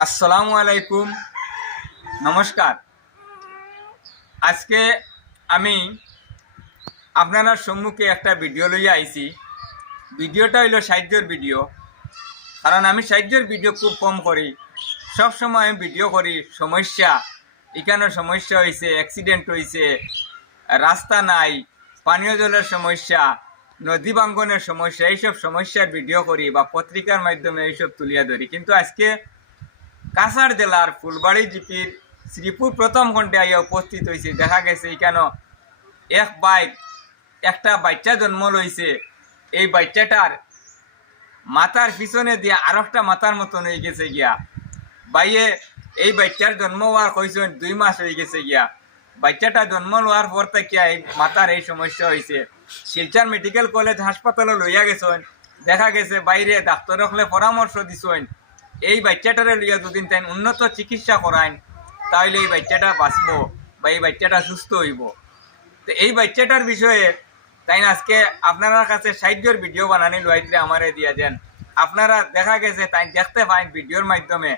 আসসালামু আলাইকুম, নমস্কার। আজকে আমি আপনার সম্মুখে একটা ভিডিও লইয়া আইছি। ভিডিওটা হইল সাহায্যের ভিডিও। কারণ আমি সাহায্যের ভিডিও খুব কম করি, সব সময় আমি ভিডিও করি সমস্যা, এখানে সমস্যা হয়েছে, অ্যাক্সিডেন্ট হয়েছে, রাস্তা নাই, পানীয় জলের সমস্যা, নদী ভাঙ্গনের সমস্যা, এইসব সমস্যার ভিডিও করি বা পত্রিকার মাধ্যমে এইসব তুলিয়া ধরি। কিন্তু আজকে কাছাড় জেলার ফুলবাড়ি জিপির শ্রীপুর প্রথম খণ্ডে আইয়া উপস্থিত হয়েছে। দেখা গেছে এখানে এক বাইক একটা বাচ্চা জন্ম লইছে। এই বাচ্চাটার মাথার পিছনে দিয়ে আর একটা মাথার মতন হয়ে গেছে গিয়া। বাইয়ে এই বাচ্চার জন্ম হওয়ার কইছেন 2 মাস হয়ে গেছে গিয়া। বাচ্চাটা জন্ম লওয়ার পর থেকে এই মাথার এই সমস্যা হয়েছে। শিলচর মেডিকেল কলেজ হাসপাতালে লইয়া গেছেন। দেখা গেছে বাইরে ডাক্তার হলে পরামর্শ দিছেন এই বাচ্চাটারে লইয়া দুদিন তাই উন্নত চিকিৎসা করাইন, তাহলে এই বাচ্চাটা বাঁচবো বা এই বাচ্চাটা সুস্থ হইব। তো এই বাচ্চাটার বিষয়ে তাই আজকে আপনার কাছে সাহায্যের ভিডিও বানানি লইতে আমারে দিয়া দেন। আপনারা দেখা গেছে তাই দেখতে পাইন ভিডিওর মাধ্যমে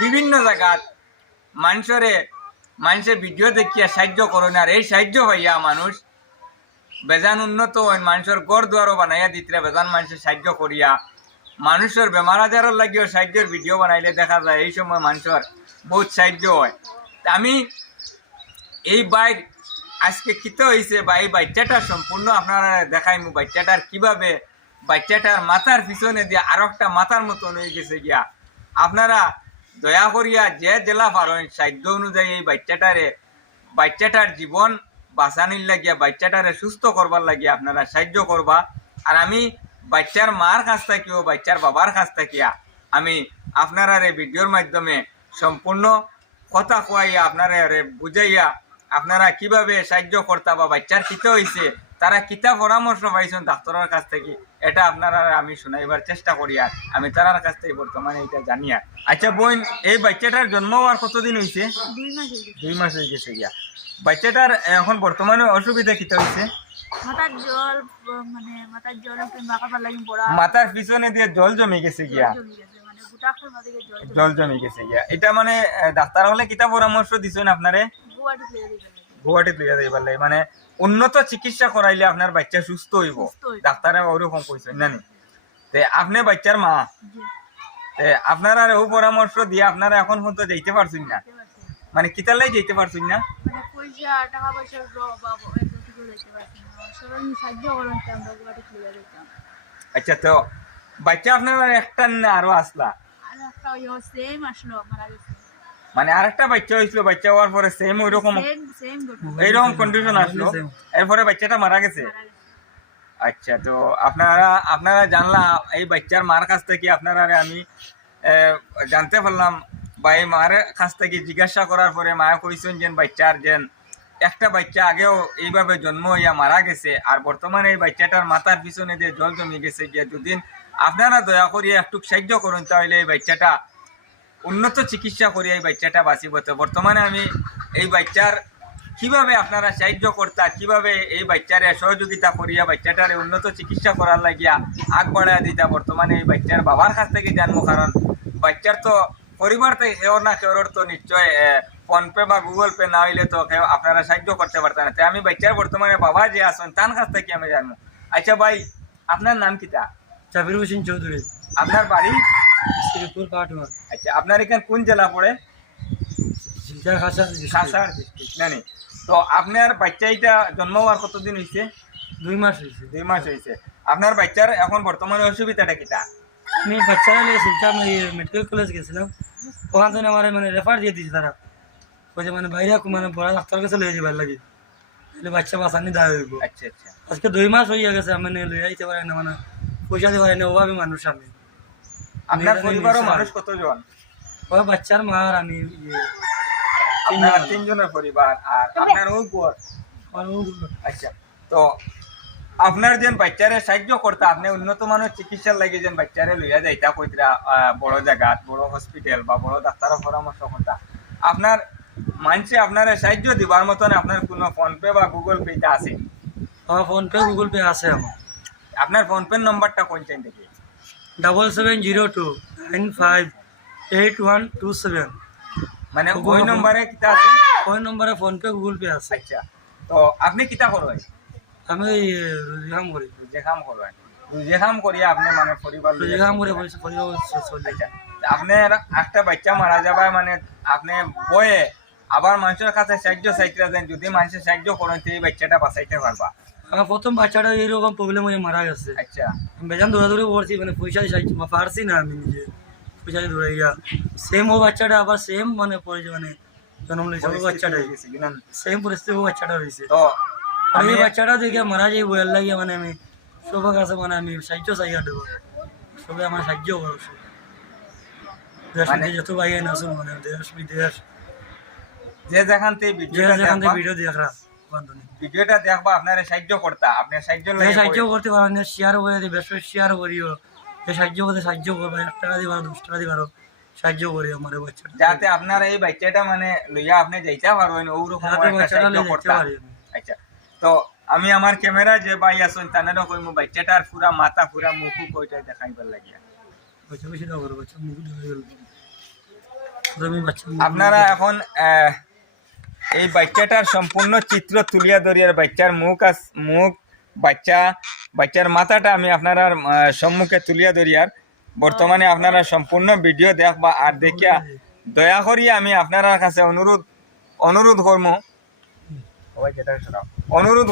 বিভিন্ন জায়গাত মানুষের ভিডিও দেখিয়া সাহায্য করেন, আর এই সাহায্য হইয়া মানুষ বেজান উন্নত হইন, মানুষের গড় দুয়ারও বানাইয়া দিতে বেজান মানুষের সাহায্য করিয়া মানুষের বেমার আজারের লাগিও সাহায্যের ভিডিও বানাইলে দেখা যায় এই সময় মানুষের বহুত সাহায্য হয়। আমি এই বাইর আজকে কিতে হয়েছে বা এই বাচ্চাটা সম্পূর্ণ আপনারা দেখাইমু বাচ্চাটার কিভাবে বাচ্চাটার মাথার পিছনে দিয়ে আর একটা মাথার মতন হয়ে গেছে গিয়া। আপনারা দয়া করিয়া যে জেলা পারেন সাধ্য অনুযায়ী এই বাচ্চাটার জীবন বাঁচানির লাগিয়া বাচ্চাটারে সুস্থ করবার লাগিয়া আপনারা সাহায্য করবা। আর আমি বাচ্চার মার কাছ থেকেও বাচ্চার বাবার কাছ থাকিয়া আমি আপনারা ভিডিওর মাধ্যমে সম্পূর্ণ কথা কোয়াইয়া আপনারা বুঝাইয়া আপনারা কিভাবে সাহায্য করতা বা বাচ্চার কিতা হয়েছে তারা কিতা পরামর্শ পাইছেন ডাক্তারের কাছ থেকে, এটা আপনারা আমি শোনাইবার চেষ্টা করি। আর আমি তার কাছ থেকে বর্তমানে এটা জানি। আর আচ্ছা বোন, এই বাচ্চাটার জন্ম হওয়ার কতদিন হয়েছে? 2 মাস হয়ে গেছে গিয়া। বাচ্চাটার এখন বর্তমানে অসুবিধা কিতা হয়েছে? মাথার পিছনে দিয়ে জল জমে গেছে গিয়া। জল জমে গেছে গিয়া। এটা মানে ডাক্তার হলে কিতা পরামর্শ দিছেন আপনারে? গুয়াহাটি লইয়া যাইবার লাগে, মানে উন্নত চিকিৎসা করাইলে আপনার বাচ্চা সুস্থ হইব, ডাক্তারে ওরকম কইছেন নানি। তে আপনি বাচ্চার মা, আপনারা ও পরামর্শ দিয়ে আপনারা এখন পর্যন্ত যাইতে পারছেন না, মানে কিতালাই যাইতে পারছেন না? আচ্ছা, তো বাচ্চা আপনার একটা না আরো আসলা? মানে আরেকটা বাচ্চা হয়েছিল, বাচ্চা হওয়ার পরে সেম ওইরকম এইরকম কন্ডিশন আসলো, এরপরে বাচ্চাটা মারা গেছে। আচ্ছা, তো আপনারা জানলাম এই বাচ্চার মার কাছ থেকে আপনারা আমি জানতে পারলাম বা এই মার কাছ থেকে জিজ্ঞাসা করার পরে মায়া কইছেন যে বাচ্চার যেন একটা বাচ্চা আগেও এইভাবে জন্ম হইয়া মারা গেছে, আর বর্তমানে এই বাচ্চাটার মাথার পিছনে দিয়ে জল জমে গেছে গিয়া। যদি আপনারা দয়া করিয়া একটু সাহায্য করুন তাহলে এই বাচ্চাটা উন্নত চিকিৎসা করিয়া এই বাচ্চাটা বাঁচিব। তো বর্তমানে আমি এই বাচ্চার কিভাবে আপনারা সাহায্য করতা, কিভাবে এই বাচ্চারে সহযোগিতা করিয়া বাচ্চাটারে উন্নত চিকিৎসা করার লাগিয়া আগ বাড়াইয়া দিতা বর্তমানে এই বাচ্চার বাবার কাছ থেকে জানবো। কারণ বাচ্চার তো পরিবার থেকে কেউ না কেউর তো নিশ্চয় ফোনপে বা গুগল পে না হইলে তো কেউ আপনারা সাহায্য করতে পারতেন না। তাই আমি বাচ্চার বর্তমানে বাবা যে আসেন তার কাছ থেকে আমি জানবো। আচ্ছা ভাই, আপনার নাম কিতা? জাবির হোসেন চৌধুরী। আপনার বাড়ি? শ্রীপুর কাটোয়া। আচ্ছা, আপনার এখানে কোন জেলা পড়ে? কাছাড় ডিস্ট্রিক্ট নানি। তো আপনার বাচ্চা এটা জন্ম হওয়ার কতদিন হয়েছে? 2 মাস হয়েছে। 2 মাস হয়েছে। আপনার বাচ্চার এখন বর্তমানে অসুবিধাটা কিটা? আমি বাচ্চারা নিয়ে শিলচর মেডিকেল কলেজ গেছিলাম, ওখান থেকে আমার মানে রেফার দিয়ে দিয়েছে তারা, বলছে মানে বাইরে মানে বড় ডাক্তার কাছে লয়ে যাবার লাগে, তাহলে বাচ্চা বাঁচানি দেওয়া হইব। আচ্ছা আচ্ছা। আজকে 2 মাস হয়ে গেছে, মানে লয়ে আইতে পারে না, মানে পয়সা দিতে পারে না, অভাবী মানুষ আমি। আপনার পরিবারও মানুষ কতজন? ওই বাচ্চার মা আর আমি, আপনার 3 জনের পরিবার। আর আপনার ও বোন? আচ্ছা, তো আপনার যেন বাচ্চারে সাহায্য করতে আপনি উন্নত মানের চিকিৎসার লাগে যেন বাচ্চারে লইয়া যাইতা কইতরা বড় জায়গা, বড় হসপিটাল বা বড় ডাক্তারের পরামর্শ করতা, আপনার মানুষে আপনারা সাহায্য দিবার মতন আপনার কোনো ফোনপে বা গুগল পে আছে? আমার ফোনপে গুগল পে আছে আমার। আপনার ফোনপে নম্বরটা কোন চাই দেখি? 770295 8127। মানে ওই নম্বরে কিতা আছে? ওই নম্বরে ফোনপে গুগল পে আছে। আচ্ছা, তো আপনি কিতা করবেন? আমি ওই রুজি কাম করি। রুজে কাম করবেন, রুজে কাম করিয়া আপনি মানে পরিবার রুজি লইয়া কাম করে চলবেন। পরিবার চলে আচ্ছা, আপনার একটা বাচ্চা মারা যাবার মানে আপনি বয়ে আবার মানুষের কাছে সাহায্য চাইতে দেন, যদি মানুষের সাহায্য করেন তো এই বাচ্চাটা বাঁচাইতে পারবা। আমার প্রথম বাচ্চাটা এইরকম প্রবলেম হয়ে মারা গেছে। আচ্ছা, আমি বেজান দৌড়াদৌড়ি করছি, মানে পয়সা সাহায্য পারছি না আমি নিজে, পয়সা দিয়ে দৌড়াই গিয়া সেম ও বাচ্চাটা আবার সেম মানে পড়েছে, মানে জন্ম নিয়েছে ও বাচ্চাটাই সেম পরিস্থিতি ও বাচ্চাটা হয়েছে। তো আর আমি এই বাচ্চাটা দেখে মারা যাই বয়ার লাগিয়া মানে আমি সবার কাছে মানে আমি সাহায্য চাইয়া দেবো, সবাই আমার সাহায্য করো। দেশ মানে- বিদেশ যত ভাই আছে মানে দেশ বিদেশ যে যেখান থেকে যে ভিডিওটা যেখান থেকে দেখবা, ভিডিও দেখরা বান্ধব নেই, ভিডিওটা দেখবা আপনারা সাহায্য করতা, আপনি সাহায্য যে লাগে সাহায্য করতে পারো না শেয়ার করে দিই, বেশ শেয়ার করিও, যে সাহায্য করতে সাহায্য করবে, 1 টাকা দিবা 10 টাকা দিবা সাহায্য করি আমার এই বাচ্চাটা, যাতে আপনারা এই বাচ্চাটা মানে লইয়া আপনি যাইতে পারবেন ওরকম যাতে একটা বাচ্চাটা সাহায্য নিয়ে যেতে করতা। পারি আমি। আচ্ছা, তো আমি আমার ক্যামেরা যে ভাই আছেন তানেরও কইমু বাচ্চাটার পুরা মাথা পুরা মুখু কইটা দেখাইবার লাগিয়া। বাচ্চা বেশি দাও করো, বাচ্চা মুখ দিয়ে গেল আমি বাচ্চা আপনারা এখন এই বাচ্চাটার সম্পূর্ণ চিত্র তুলিয়া ধরিয়ার বাচ্চার মুখ বাচ্চার মাথাটা আমি আপনারা সম্মুখে তুলিয়া ধরিয়ার বর্তমানে আপনারা সম্পূর্ণ ভিডিও দেখবা, আর দেখিয়া দয়া করিয়া আমি আপনার কাছে অনুরোধ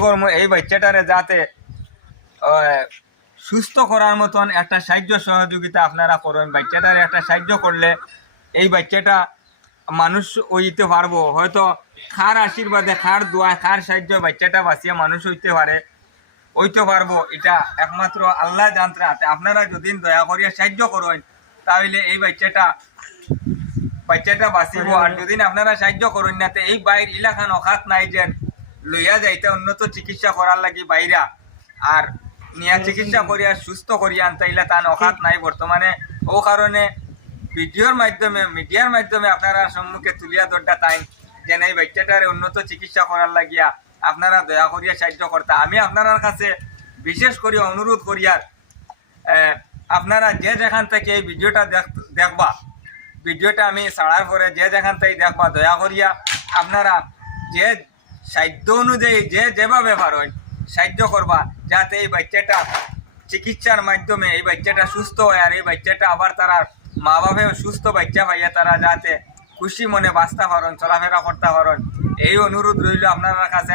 করবো এই বাচ্চাটারে যাতে সুস্থ করার মতন একটা সাহায্য সহযোগিতা আপনারা করেন। বাচ্চাটারে একটা সাহায্য করলে এই বাচ্চাটা মানুষ হইতে পারবো, হয়তো খার আশীর্বাদে, খার দোয়া, খার সাহায্য বাচ্চাটা বাঁচিয়ে মানুষ হইতে পারবো, এটা একমাত্র আল্লাহ জানতে। আপনারা যদি দয়া করিয়া সাহায্য করেন তাহলে এই বাচ্চাটা বাঁচিব। আর যদি আপনারা সাহায্য করেন না তো এই বাইর এলাকান অখাত নাই যে লইয়া যাইতে উন্নত চিকিৎসা করার লাগি বাইরা, আর নিয়া চিকিৎসা করিয়া সুস্থ করিয়া আনতাইলে তান অখাত নাই বর্তমানে। ও কারণে মিডিয়ার মাধ্যমে আপনারা সম্মুখে তুলিয়া ধরটা তাই যেন এই বাচ্চাটারে উন্নত চিকিৎসা করার লাগিয়া আপনারা দয়া করিয়া সাহায্য করতা। আমি আপনার কাছে বিশেষ করে অনুরোধ করিয়ার আপনারা যে যেখান থেকে এই ভিডিওটা দেখবা, ভিডিওটা আমি ছাড়ার পরে যে যেখান থেকে দেখবা দয়া করিয়া আপনারা যে সাধ্য অনুযায়ী যে যেভাবে পারেন সাহায্য করবা, যাতে এই বাচ্চাটা চিকিৎসার মাধ্যমে এই বাচ্চাটা সুস্থ হয়, আর এই বাচ্চাটা আবার তারা মা বাপেও সুস্থ বাচ্চা পাইয়া তারা যাতে খুশি মনে বাঁচতে পারেন, চলাফেরা করতে পারেন, এই অনুরোধ রইল আপনার কাছে।